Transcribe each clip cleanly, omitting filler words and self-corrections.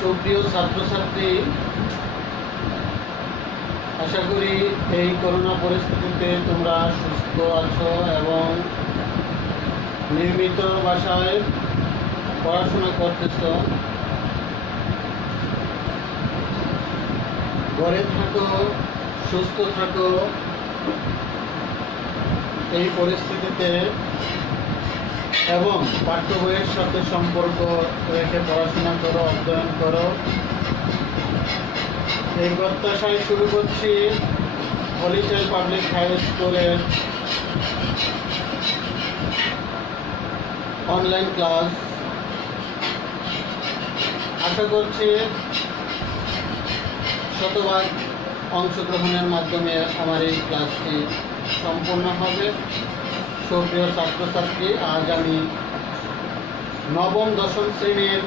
সুপ্রিয় ছাত্রছাত্রী, আশা করি এই করোনা পরিস্থিতিতে তোমরা সুস্থ আছো এবং নিয়মিত বাসায় পড়াশোনা করতেছ। ঘরে থাকো, সুস্থ থাকো। এই পরিস্থিতিতে এবং পাঠ্য বইয়ের সাথে সম্পর্ক রেখে পড়াশোনা করো, অধ্যয়ন করো। এই প্রত্যাশায় শুরু করছি হলিচাইল পাবলিক হাই স্কুলের অনলাইন ক্লাস। আশা করছি শতভাগ অংশগ্রহণের মাধ্যমে আমার এই ক্লাসটি সম্পূর্ণ হবে। সুপ্রিয় ছাত্রছাত্রী, আজ আমি নবম দশম শ্রেণীর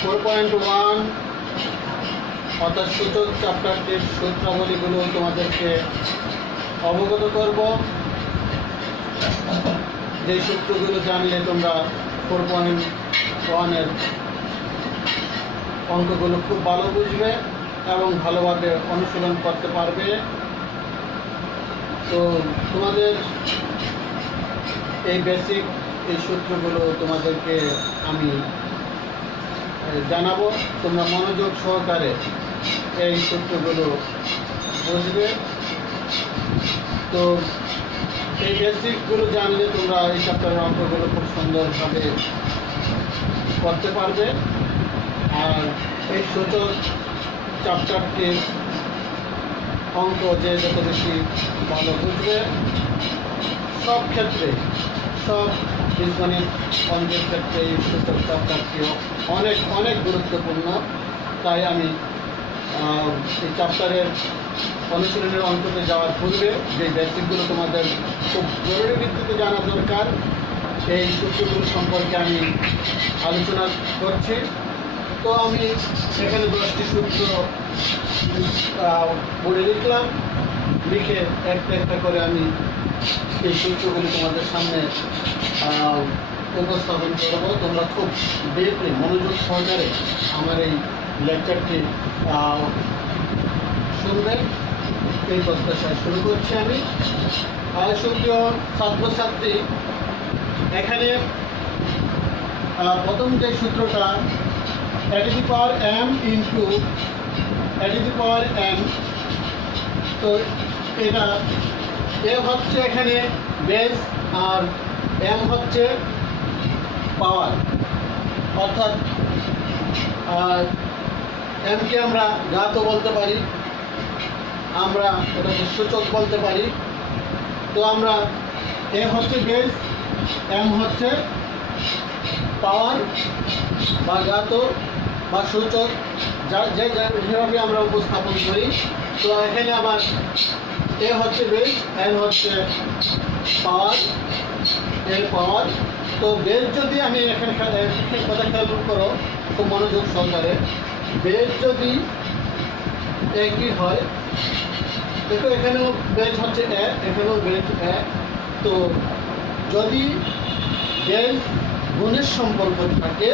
4.1 অর্থাৎ সূচক চ্যাপ্টারটির সূত্রাবলীগুলো তোমাদেরকে অবগত করব। যে সূত্রগুলো জানলে তোমরা 4.1-এর অঙ্কগুলো খুব ভালো বুঝবে এবং ভালোভাবে অনুশীলন করতে পারবে। তো তোমাদের এই বেসিক এই সূত্রগুলো তোমাদেরকে আমি জানাবো। তোমরা মনোযোগ সহকারে এই সূত্রগুলো বুঝবে। তো এই বেসিকগুলো জানলে তোমরা এই চ্যাপ্টারের অঙ্কগুলো খুব সুন্দরভাবে করতে পারবে। আর এই সূচক চ্যাপ্টারটির অঙ্ক যে যত বেশি ভালো বুঝবে, সব ক্ষেত্রে, সব বীজগণিত অঙ্কের ক্ষেত্রে এই সূচক চ্যাপ্টারটিও অনেক অনেক গুরুত্বপূর্ণ। তাই আমি এই চ্যাপ্টারের অনুশীলনের অঙ্কতে যাওয়ার পূর্বে যে বেসিকগুলো তোমাদের খুব জরুরি ভিত্তিতে জানা দরকার, এই সূত্রগুলো সম্পর্কে আমি আলোচনা করছি। তো আমি সেখানে 10টি সূত্র বোর্ডে লিখলাম। লিখে একটা একটা করে আমি এই সূত্রগুলি তোমাদের সামনে উপস্থাপন করবো। তোমরা খুব দেখলে মনোযোগ সহকারে আমার এই লেকচারটি শুনবে, এই প্রত্যাশায় শুরু করছি আমি। সুপ্রিয় ছাত্রছাত্রী, এখানে প্রথম যে সূত্রটা a to the power m into a to the power n, তো এটা এ হচ্ছে এখানে বেস আর এম হচ্ছে পাওয়ার, অর্থাৎ এমকে আমরা ঘাতও বলতে পারি, আমরা এটাকে সূচক বলতে পারি। তো আমরা এ হচ্ছে বেস, এম হচ্ছে পাওয়ার বা ঘাত বা সূচক, যেভাবে আমরা উপস্থাপন করি। তো এখানে আবার এ হচ্ছে বেস, এন হচ্ছে পাওয়ার, এর পাওয়ার। তো বেস যদি আমি এখানে কথা খেয়াল করো খুব মনোযোগ সহকারে, বেস যদি একই হয়, দেখো এখানেও বেস হচ্ছে এ, এখানেও বেস এ। তো যদি বেস গুণের সম্পর্ক থাকে,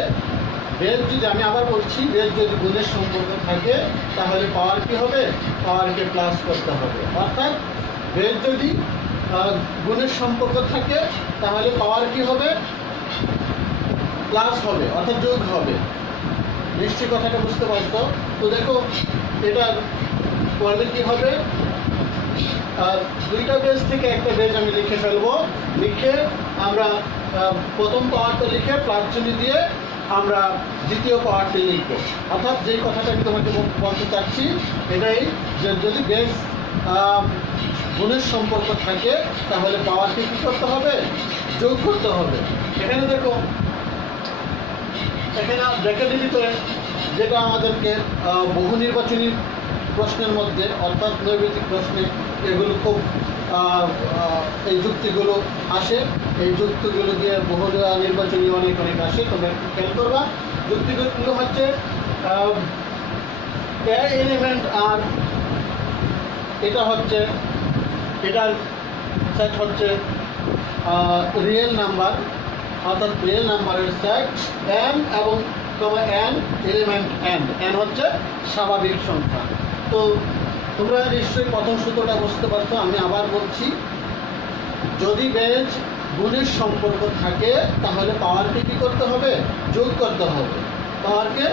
বেস যদি, আমি আবার বলছি, বেস যদি গুণের সম্পর্ক থাকে তাহলে পাওয়ার কি হবে? পাওয়ারকে প্লাস করতে হবে। অর্থাৎ বেস যদি গুণের সম্পর্ক থাকে তাহলে পাওয়ার কি হবে? প্লাস হবে, অর্থাৎ যোগ হবে। নিশ্চয়ই কথাটা বুঝতে পারছো? তো দেখো এটার করলে কি হবে, দুইটা বেস থেকে একটা বেস আমি লিখে ফেলবো। লিখে আমরা প্রথম পাওয়ারটা লিখে প্লাস চিহ্ন দিয়ে আমরা দ্বিতীয় পাওয়ারটি লিখবো। অর্থাৎ যেই কথাটা আমি তোমাকে বলতে চাচ্ছি এটাই, যে যদি বেস গুণের সম্পর্ক থাকে তাহলে পাওয়ারকে কী করতে হবে? যোগ করতে হবে। এখানে দেখো, এখানে ব্র্যাকেটের ভিতরে যেটা আমাদেরকে বহু নির্বাচনী প্রশ্নের মধ্যে, অর্থাৎ নৈবেদিক প্রশ্নে এগুলো খুব এই যুক্তিগুলো আসে। এই যুক্তিগুলো দিয়ে বহু নির্বাচনী অনেক আসে। তোমরা একটু খেয়াল করবা। যুক্তিগুলো হচ্ছে এ এলিমেন্ট আর এটা হচ্ছে, এটার সেট হচ্ছে রিয়েল নাম্বার, অর্থাৎ রিয়েল নাম্বারের সেট এম এবং n এলিমেন্ট n হচ্ছে স্বাভাবিক সংখ্যা। তো তোমরা নিশ্চয়ই প্রথম সূত্রটা বুঝতে পারছো। আমি আবার বলছি, যদি বেজ গুণের সম্পর্ক থাকে তাহলে পাওয়ারকে কী করতে হবে? যোগ করতে হবে, পাওয়ারকে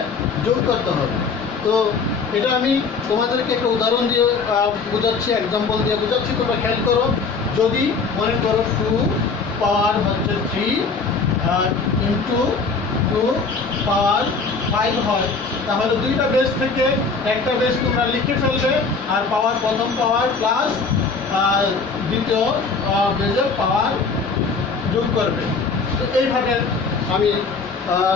যোগ করতে হবে। তো এটা আমি তোমাদেরকে একটা উদাহরণ দিয়ে বোঝাচ্ছি, এক্সাম্পল দিয়ে বোঝাচ্ছি, তোমরা খেয়াল করো। যদি মনে করো 2 পাওয়ার হচ্ছে 3 ইন্টু 2 পাওয়ার 5 হয়, তাহলে দুইটা বেস থেকে একটা বেস তোমরা লিখে ফেলবে, আর পাওয়ার প্রথম পাওয়ার প্লাস দ্বিতীয় বেজের পাওয়ার যোগ করবে। তো এইভাবে আমি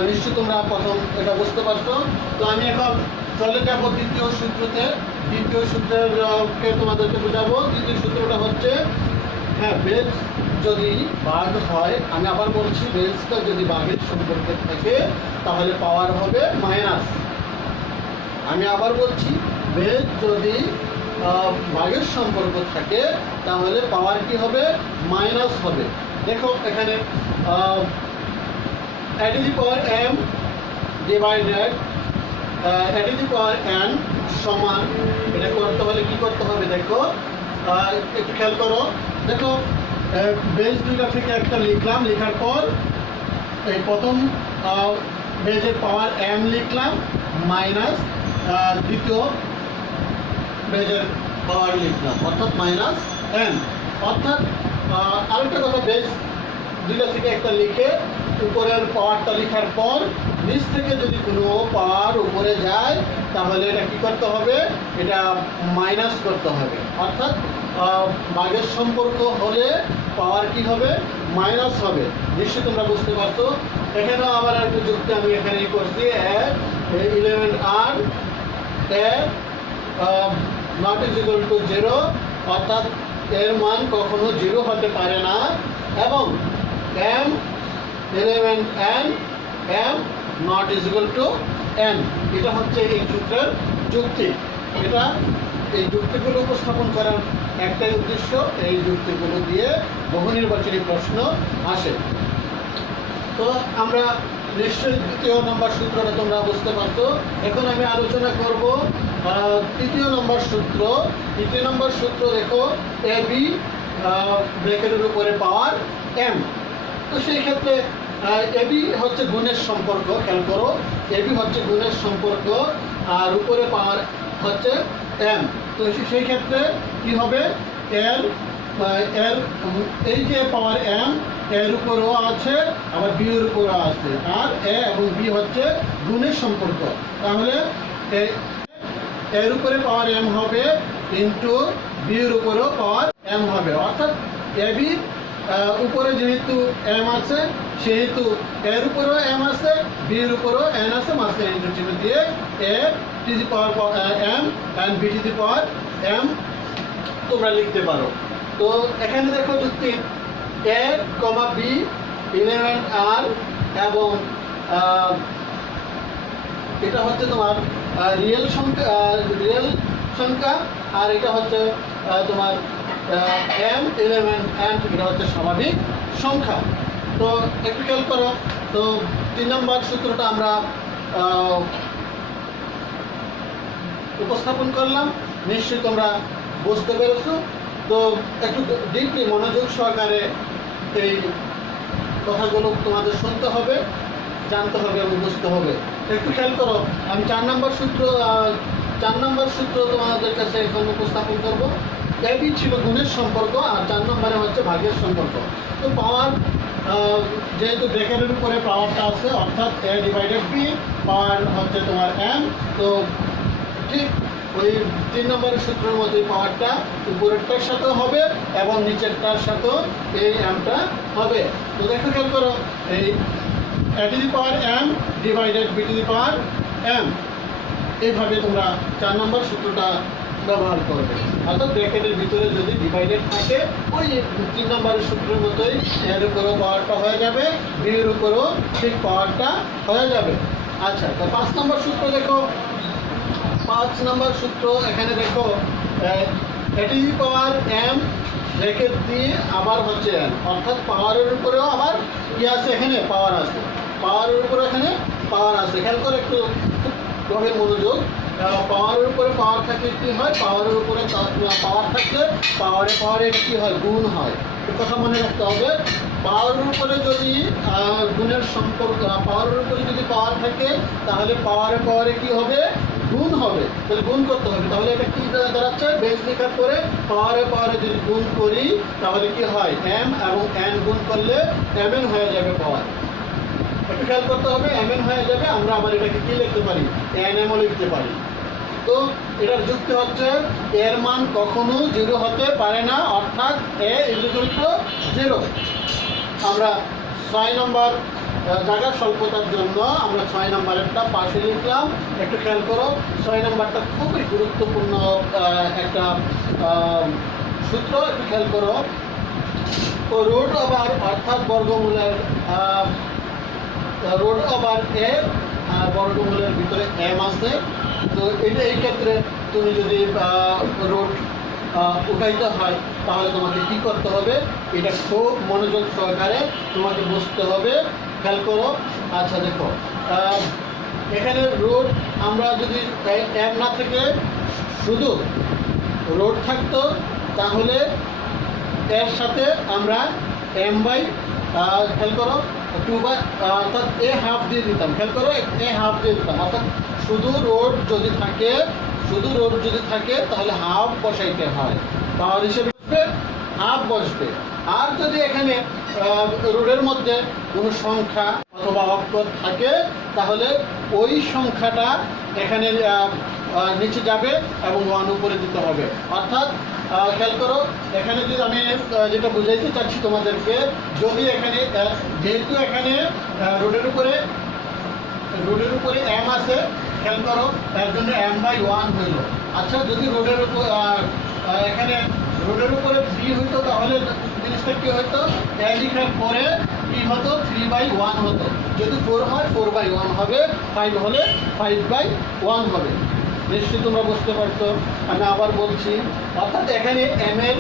নিশ্চয়ই তোমরা প্রথম এটা বুঝতে পারছো। তো আমি এখন চলে যাব দ্বিতীয় সূত্রতে। দ্বিতীয় সূত্রকে তোমাদেরকে বোঝাবো। দ্বিতীয় সূত্রটা হচ্ছে, হ্যাঁ, বেজ যদি ভাগ হয়, আমি আবার বলছি, বেজটা যদি ভাগের সম্পর্কে থাকে তাহলে পাওয়ার হবে মাইনাস। আমি আবার বলছি, বেজ যদি ভাগের সম্পর্ক থাকে তাহলে পাওয়ার কি হবে? মাইনাস হবে। দেখো এখানে a to the power m divided a to the power n সমান, এটা করতে হলে কি করতে হবে? দেখো একটু খেয়াল করো। দেখো বেজ দুইটা থেকে একটা লিখলাম, লেখার পর এই প্রথম বেজের পাওয়ার m লিখলাম মাইনাস দ্বিতীয় বেজের পাওয়ার লিখলাম, অর্থাৎ মাইনাস n। অর্থাৎ আরেকটা কথা, বেজ দুইটা থেকে একটা লিখে উপরের পাওয়ারটা লেখার পর নিচ থেকে যদি কোনো পাওয়ার উপরে যায় তাহলে এটা কি করতে হবে? এটা মাইনাস করতে হবে। অর্থাৎ ভাগের সম্পর্ক হলে পাওয়ার কি হবে? মাইনাস হবে। নিশ্চয়ই তোমরা বুঝতে পারছো। এখানেও আবার একটা যুক্তি আমি এখানে করছি, 11r not is equal to 0, অর্থাৎ এর মান কখনো 0 হতে পারে না, এবং m element n m not is equal to n। এটা হচ্ছে এই সূত্রের যুক্তি। এটা এই যুক্তিগুলো উপস্থাপন করার একটাই উদ্দেশ্য, এই যুক্তিগুলো দিয়ে বহু নির্বাচনী প্রশ্ন আসে। তো আমরা নিশ্চয়ই দ্বিতীয় নম্বর সূত্রটা তোমরা বুঝতে পারছো। এখন আমি আলোচনা করব তৃতীয় নম্বর সূত্র। তৃতীয় নম্বর সূত্র দেখো, এ বি ব্র্যাকেটের উপরে পাওয়ার m। তো সেই ক্ষেত্রে এবি হচ্ছে গুণের সম্পর্ক, খেয়াল করো, এবি হচ্ছে গুণের সম্পর্ক আর উপরে পাওয়ার হচ্ছে m। তো সেই ক্ষেত্রে কি হবে? এর এই যে পাওয়ার m এর উপরও আছে, আবার বি এর উপরও আছে, আর এ এবং বি হচ্ছে গুণের সম্পর্ক। তাহলে এর উপরে পাওয়ার m হবে ইন্টু বি এর উপরেও পাওয়ার m হবে। অর্থাৎ এবি উপরে যেহেতু m আছে সেহেতু এর উপরেও m আছে, বি এর উপরেও n আছে, মাঝে ইন্টু চিহ্ন দিয়ে a to the power m and b to the power m তোমরা লিখতে পারো। তো এখানে দেখো যুক্তি, a, b এলিমেন্ট r এবং এটা হচ্ছে তোমার রিয়েল সংখ্যা, আর এটা হচ্ছে তোমার m এলিমেন্ট n, এটা হচ্ছে স্বাভাবিক সংখ্যা। তো একটু খেয়াল করো। তো 3 নম্বর সূত্রটা আমরা উপস্থাপন করলাম, নিশ্চয়ই তোমরা বুঝতে পেরেছো। তো একটু ডিপলি মনোযোগ সহকারে এই কথাগুলো তোমাদের শুনতে হবে, জানতে হবে এবং বুঝতে হবে। একটু খেয়াল করো, আমি 4 নম্বর সূত্র তোমাদের কাছে এখন উপস্থাপন করব। এবি ছিল গুণের সম্পর্ক, আর 4 নম্বরে হচ্ছে ভাগের সম্পর্ক। তো পাওয়ার যেহেতু ব্র্যাকেটের উপরে পাওয়ারটা আছে, অর্থাৎ a ডিভাইডেড b, পাওয়ার হচ্ছে তোমার m। তো ঠিক ওই 3 নম্বরের সূত্রের মধ্যে পাওয়ারটা উপরেরটার সাথেও হবে এবং নিচেরটার সাথেও এই mটা হবে। তো দেখো খেয়াল করো, এই a to the power m divided b to the power m, এইভাবে তোমরা 4 নম্বর সূত্রটা ব্যবহার করবে। অর্থাৎ ব্র্যাকেটের ভিতরে যদি ডিভাইডেড থাকে ওই 3 নম্বরের সূত্রের মতোই এর উপরও পাওয়ারটা হয়ে যাবে, বি এর উপরও ঠিক পাওয়ারটা হয়ে যাবে। আচ্ছা, তো 5 নম্বর সূত্র দেখো। 5 নম্বর সূত্র এখানে দেখো, a to the power m bracket দিয়ে আবার হচ্ছে n, অর্থাৎ পাওয়ারের উপরেও আবার কি আছে? এখানে পাওয়ার আছে, পাওয়ারের উপরে এখানে পাওয়ার আছে, খেয়াল করে একটু খুব গভীর মনোযোগ। পাওয়ারের উপরে পাওয়ার থাকলে কি হয়, পাওয়ারের উপরে পাওয়ার থাকলে পাওয়ারে এটা কি হয়, গুণ হয়। এ কথা মনে রাখতে হবে। পাওয়ারের উপরে যদি গুণের সম্পর্ক, পাওয়ারের উপরে যদি পাওয়ার থাকে তাহলে পাওয়ারে কি হবে, গুণ হবে। তাহলে গুণ করতে হবে। তাহলে এটা কি দাঁড়াচ্ছে, বেস লেখার পরে পাওয়ারে যদি গুণ করি তাহলে কি হয়, এম এবং এন গুণ করলে mn হয়ে যাবে পাওয়ার। একটু খেয়াল করতে হবে, mn হয়ে যাবে। আমরা আবার এটাকে কি লিখতে পারি, nmও লিখতে পারি। তো এটার যুক্তি হচ্ছে এর মান কখনো 0 হতে পারে না, অর্থাৎ a = 0। আমরা 6 নম্বর জায়গার স্বল্পতার জন্য আমরা 6 নম্বরেরটা পাশে লিখলাম। একটু খেয়াল করো, 6 নম্বরটা খুবই গুরুত্বপূর্ণ একটা সূত্র। একটু খেয়াল করো, রুট ওভার অর্থাৎ বর্গমূলের রুট ওভার এ, বর্গমূলের ভিতরে m আছে। তো এটা এই ক্ষেত্রে তুমি যদি রুট উঠাইতে হয় তাহলে তোমাকে কি করতে হবে, এটা খুব মনোযোগ সহকারে তোমাকে বুঝতে হবে। খেয়াল করো। আচ্ছা দেখো, এখানে রুট আমরা যদি m না থেকে শুধু রুট থাকতো তাহলে এর সাথে আমরা m বাই খেয়াল করো 2 অর্থাৎ a হাফ দিয়ে দিতাম। খেয়াল করো, a হাফ দিয়ে দিতাম। অর্থাৎ শুধু রোড যদি থাকে তাহলে হাফ বসাইতে হয়, পাওয়ার হিসেবে হাফ বসবে। আর যদি এখানে রোডের মধ্যে কোনো সংখ্যা অথবা অক্ষর থাকে তাহলে ওই সংখ্যাটা এখানে নিচে যাবে এবং 1 উপরে দিতে হবে। অর্থাৎ খেয়াল করো, এখানে যদি আমি যেটা বুঝাইতে চাচ্ছি তোমাদেরকে, যদি এখানে যেহেতু এখানে রোডের উপরে m আছে, খেয়াল করো, এর জন্য m/1 হইল। আচ্ছা, যদি এখানে রোডের উপরে 3 হইতো তাহলে জিনিসটা কি হতো, a লেখার পরে কি হতো, 3/1 হতো। যদি 4 হয় 4/1 হবে, 5 হলে 5/1 হবে। নিশ্চয়ই তোমরা বুঝতে পারছো। আমি আবার বলছি, অর্থাৎ এখানে m এর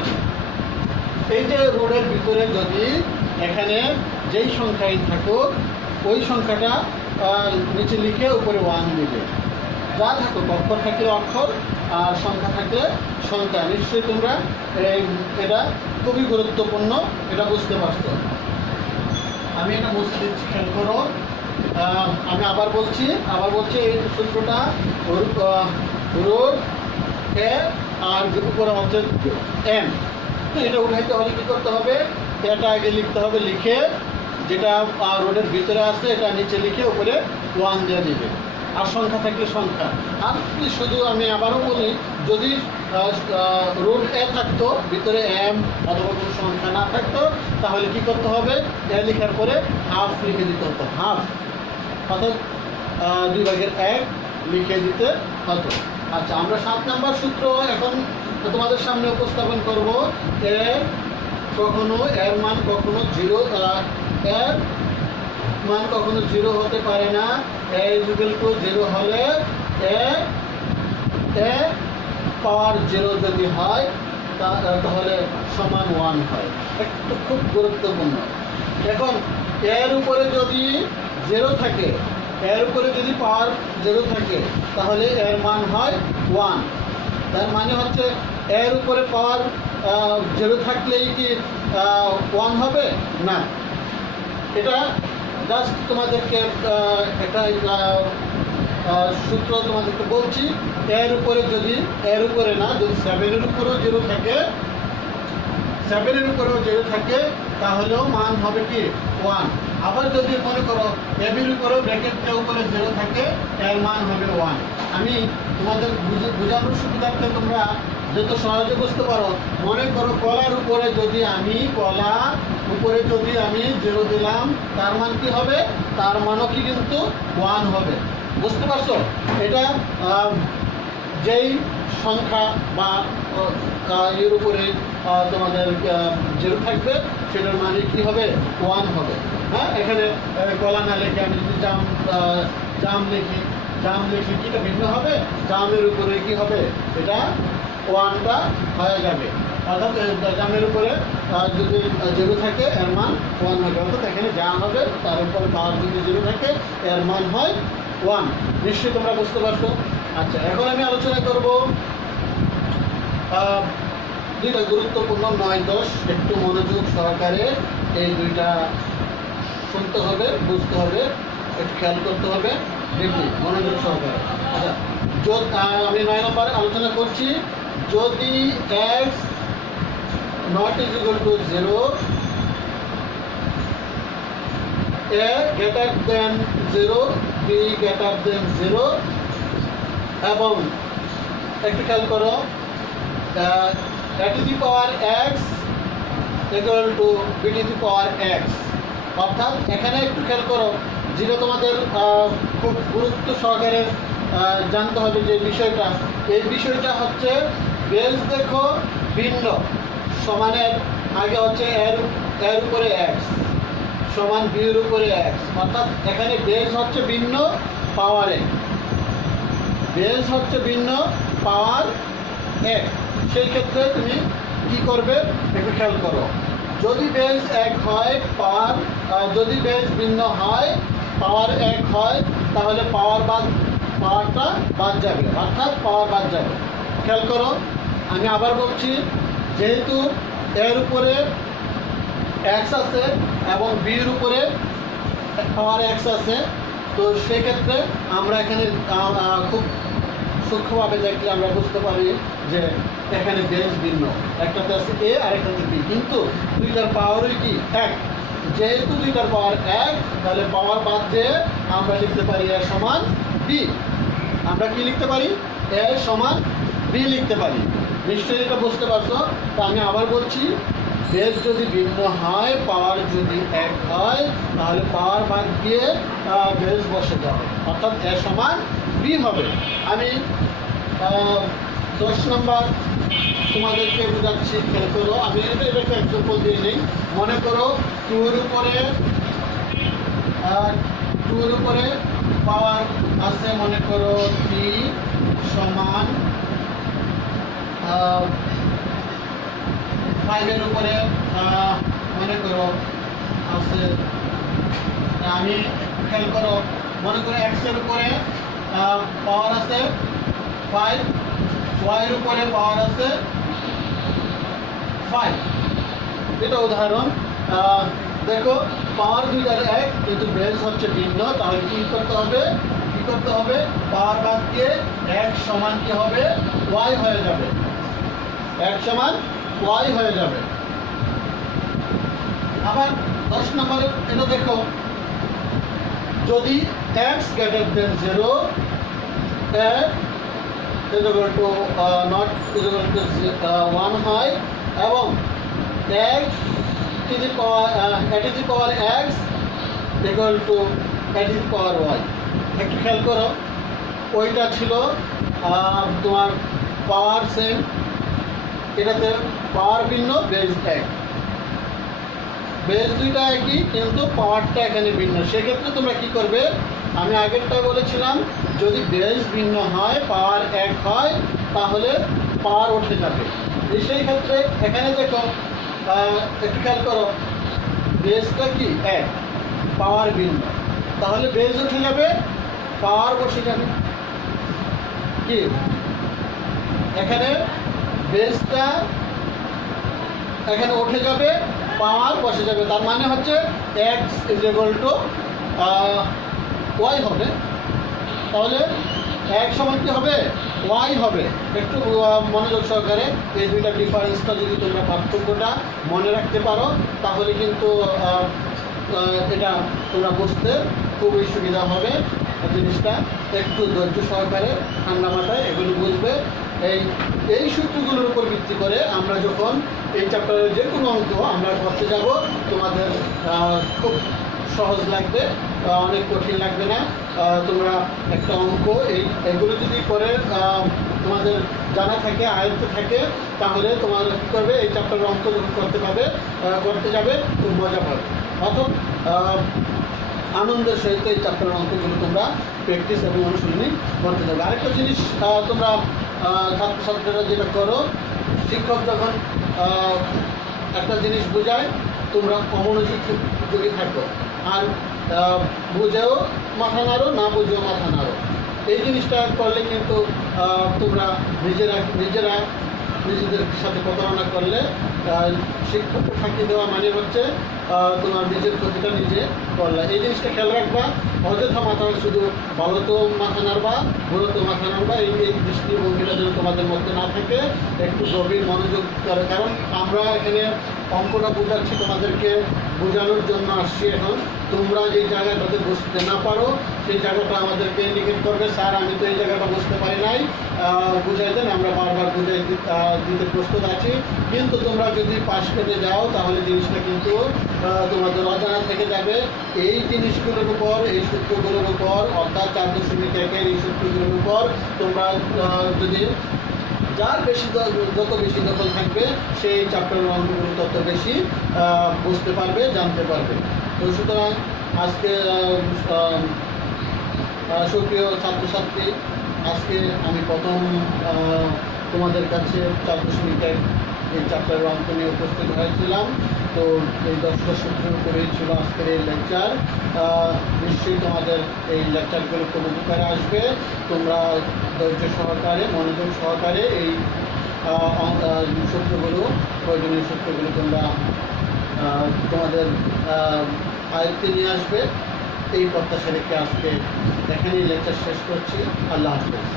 এই যে রোডের ভিতরে যদি এখানে যেই সংখ্যাই থাকুক ওই সংখ্যাটা নিচে লিখে উপরে 1 দিবে। যা থাকুক, অক্ষর থাকলে অক্ষর আর সংখ্যা থাকলে সংখ্যা। নিশ্চয়ই তোমরা এটা খুবই গুরুত্বপূর্ণ, এটা বুঝতে পারছো। আমি এটা বুঝতে দিচ্ছি, খেয়াল করো। আমি আবার বলছি এই সূত্রটা রুট এ আর উপরে হচ্ছে m। তো এটা উঠাইতে হলে কী করতে হবে, এটা আগে লিখতে হবে, লিখে যেটা রোডের ভিতরে আছে এটা নিচে লিখে উপরে 1 দিয়ে দিবে। আর সংখ্যা থাকলে সংখ্যা। আর শুধু আমি আবারও বলি, যদি রুট এ থাকতো, ভিতরে m অথবা কোনো সংখ্যা না থাকতো তাহলে কি করতে হবে, এ লেখার পরে হাফ লিখে দিতে হতো, হাফ, অর্থাৎ 2/1 লিখে দিতে হতো। আচ্ছা, আমরা 7 নম্বর সূত্র এখন তোমাদের সামনে উপস্থাপন করব। এর মান কখনো 0 হতে পারে না। a = 0 হলে a পাওয়ার 0 যদি হয় তাহলে সমান 1 হয়। একটু খুব গুরুত্বপূর্ণ। এখন এর উপরে যদি 0 থাকে, এর উপরে যদি পাওয়ার 0 থাকে তাহলে এর মান হয় 1। তার মানে হচ্ছে এর উপরে পাওয়ার 0 থাকলেই কি 1 হবে না। এটা জাস্ট তোমাদেরকে একটা সূত্র তোমাদেরকে বলছি। এর উপরে না, যদি 7-এর উপরেও 0 থাকে, 7-এর উপরেও 0 থাকে তাহলেও মান হবে কি 1। আবার যদি মনে করো এর উপরেও ব্র্যাকেটের উপরে 0 থাকে, এর মান হবে 1। আমি তোমাদের বোঝানোর সুবিধার্থে তোমরা যত সহজে বুঝতে পারো, মনে করো কলার উপরে যদি আমি 0 দিলাম, তার মান কি হবে, তার মানও কি কিন্তু 1 হবে। বুঝতে পারছো? এটা যেই সংখ্যা বা এর উপরে তোমাদের 0 থাকবে সেটার মানে কি হবে, 1 হবে। হ্যাঁ, এখানে কলা না লিখে আমি যদি জাম লিখি কিটা ভিন্ন হবে, জামের উপরে কি হবে, এটা 1টা হয়ে যাবে। অর্থাৎ জামের উপরে যদি 0 থাকে এর মান 1 হবে, অর্থাৎ এখানে যা হবে তার উপরে পাওয়ার যদি 0 থাকে এর মান হয় 1। নিশ্চয়ই তোমরা বুঝতে পারছো। আচ্ছা, এখন আমি আলোচনা করব দুইটা গুরুত্বপূর্ণ 9-10, একটু মনোযোগ সহকারে এই দুইটা শুনতে হবে, বুঝতে হবে, একটু খেয়াল করতে হবে, দেখি মনোযোগ সহকারে। আচ্ছা, আমি 9 নম্বর আলোচনা করছি। যদি x not is equal to 0, a greater than 0, b greater than 0, এবং একটু খেয়াল করো a to the power x equal to b to the power x, অর্থাৎ এখানে একটু খেয়াল করো, যেটা তোমাদের খুব গুরুত্ব সহকারে জানতে হবে যে বিষয়টা, এই বিষয়টা হচ্ছে বেস দেখো ভিন্ন, সমানের আগে হচ্ছে এর উপরে এক্স সমান বি এর উপরে এক্স, অর্থাৎ এখানে বেস হচ্ছে ভিন্ন, পাওয়ার এক, বেস হচ্ছে ভিন্ন, পাওয়ার এক। সেই ক্ষেত্রে তুমি কি করবে একটু খেয়াল করো, যদি বেস এক হয় পাওয়ার, যদি বেস ভিন্ন হয় পাওয়ার এক হয়, তাহলে পাওয়ারটা বাদ যাবে, অর্থাৎ পাওয়ার বাদ যাবে। খেয়াল করো, আমি আবার বলছি, যেহেতু এর উপরে এক্স আছে এবং বির উপরে পাওয়ার এক্স আছে, তো সেক্ষেত্রে আমরা এখানে খুব সূক্ষ্মভাবে দেখলে আমরা বুঝতে পারি যে এখানে বেস ভিন্ন, একটাতে আছে এ আর একটাতে বি, কিন্তু দুইটার পাওয়ারই কি এক। যেহেতু দুইটার পাওয়ার এক, তাহলে পাওয়ার বাদ দিয়ে আমরা লিখতে পারি এ সমান বি। আমরা কি লিখতে পারি? এ সমান বি লিখতে পারি। নিশ্চয়ই এটা বুঝতে পারছো। তো আমি আবার বলছি, বেস যদি ভিন্ন হয়, পাওয়ার যদি এক হয়, তাহলে পাওয়ার বাদ দিয়ে বেস বসে যাবে, অর্থাৎ এ সমান বি হবে। আমি 10 নম্বর তোমাদেরকে বোঝাচ্ছি, খেয়াল করো। আমি এটাকে এক্সাম্পল দিয়ে নিই। মনে করো 2 এর উপরে পাওয়ার আছে, মনে করো 3 সমান 5 এর উপরে মনে করো আছে, আমি খেয়াল করো, মনে করো x এর উপরে পাওয়ার আছে 5, y এর উপরে পাওয়ার আছে 5। এটা উদাহরণ। দেখো, পাওয়ার দুইটার এক, কিন্তু বেস হচ্ছে ভিন্ন, তাহলে কি করতে হবে? পাওয়ার বাদ দিয়ে এক সমান কি হবে? y হয়ে যাবে, এক সমান y হয়ে যাবে। আবার 10 নম্বরে এটা দেখো, যদি x greater than 0, a is equal to not is equal to 1 হয়, এবং x to the power x equal to a to the power y। একটু খেয়াল করো, ওইটা ছিল তোমার পাওয়ার সেম, এটাতে পাওয়ার ভিন্ন, বেস এক, বেস দুইটা একই, কিন্তু পাওয়ারটা এখানে ভিন্ন। সেক্ষেত্রে তোমরা কি করবে? আমি আগেরটাই বলেছিলাম, যদি বেস ভিন্ন হয়, পাওয়ার এক হয়, তাহলে পাওয়ার উঠে যাবে। সেই ক্ষেত্রে এখানে দেখো, একটু খেয়াল করো, বেসটা কি এক, পাওয়ার ভিন্ন, তাহলে বেস উঠে যাবে, পাওয়ার বসে যাবে। কি এখানে বেসটা এখানে উঠে যাবে, পাওয়ার বসে যাবে, তার মানে হচ্ছে x is equal to y হবে। তাহলে এক সমান কি হবে? y হবে। একটু মনোযোগ সহকারে এই দুইটা ডিফারেন্সটা যদি তোমরা পার্থক্যটা মনে রাখতে পারো, তাহলে কিন্তু এটা তোমরা বুঝতে খুবই সুবিধা হবে। জিনিসটা একটু ধৈর্য সহকারে ঠান্ডা মাথায় এগুলো বুঝবে। এই সূত্রগুলোর উপর ভিত্তি করে আমরা যখন এই চ্যাপ্টারের যে কোনো অঙ্ক আমরা করতে যাব, তোমাদের খুব সহজ লাগবে, অনেক কঠিন লাগবে না। তোমরা একটা অঙ্ক এগুলো যদি করে তোমাদের জানা থাকে, আয়ত্তে থাকে, তাহলে তোমার কী করবে, এই চ্যাপ্টারের অঙ্ক যখন করতে যাবে খুব মজা পাবে, অর্থাৎ আনন্দের সহিত এই চ্যাপ্টারের অঙ্কগুলো তোমরা প্র্যাকটিস এবং অনুশীলনী করতে যাবে। আরেকটা জিনিস তোমরা ছাত্রছাত্রীরা যেটা করো, শিক্ষক যখন আহ, একটা জিনিস বোঝায়, তোমরা অমনোযোগী থাকো, আর বুঝেও মাথা নাড়ো, না বুঝেও মাথা নাড়ো। এই জিনিসটা করলে কিন্তু তোমরা নিজেদের সাথে প্রতারণা করলে শিক্ষককে ফাঁকি দেওয়া মানে হচ্ছে তোমার নিজের ক্ষতিটা নিজে করলা। এই জিনিসটা খেয়াল রাখবা, অযথা মাথা শুধু ভালো তো মাথা নাড়বা, ভুলো তো মাথা নাড়বা, এই দৃষ্টিভঙ্গিটা যেন তোমাদের মধ্যে না থাকে, একটু গভীর মনোযোগ করে। কারণ আমরা এখানে অঙ্কটা বোঝাচ্ছি, তোমাদেরকে বোঝানোর জন্য আসছি। এখন তোমরা যে জায়গাটাতে বুঝতে না পারো সেই জায়গাটা আমাদেরকে ইন্ডিকেট করবে, স্যার আমি তো এই জায়গাটা বুঝতে পারি নাই, বুঝাই দেন, আমরা বারবার বুঝাই দিতে প্রস্তুত আছি। কিন্তু তোমরা যদি পাশ করে যাও তাহলে জিনিসটা কিন্তু তোমাদের অজানা থেকে যাবে। এই জিনিসগুলোর উপর, এই সূত্রগুলোর উপর, অর্থাৎ 4.1 এই সূত্রগুলোর উপর তোমরা যদি যার বেশি যত বেশি দখল থাকবে সেই চ্যাপ্টারের অঙ্কগুলো তত বেশি বুঝতে পারবে, জানতে পারবে। তো সুতরাং আজকে সুপ্রিয় ছাত্রছাত্রী, আজকে আমি প্রথম তোমাদের কাছে 4.1 এই চ্যাপ্টারের অঙ্ক নিয়ে উপস্থিত হয়েছিলাম। তো এই 10টা সূত্রের উপরেই ছিল আজকের এই লেকচার। নিশ্চয়ই তোমাদের এই লেকচারগুলো খুব উপকারে আসবে। তোমরা ধৈর্য সহকারে, মনোযোগ সহকারে এই সূত্রগুলো, প্রয়োজনীয় সূত্রগুলো তোমরা তোমাদের আয়ত্তে নিয়ে আসবে। এই প্রত্যাশা রেখে আজকে এখানেই লেকচার শেষ করছি। আল্লাহ হাফেজ।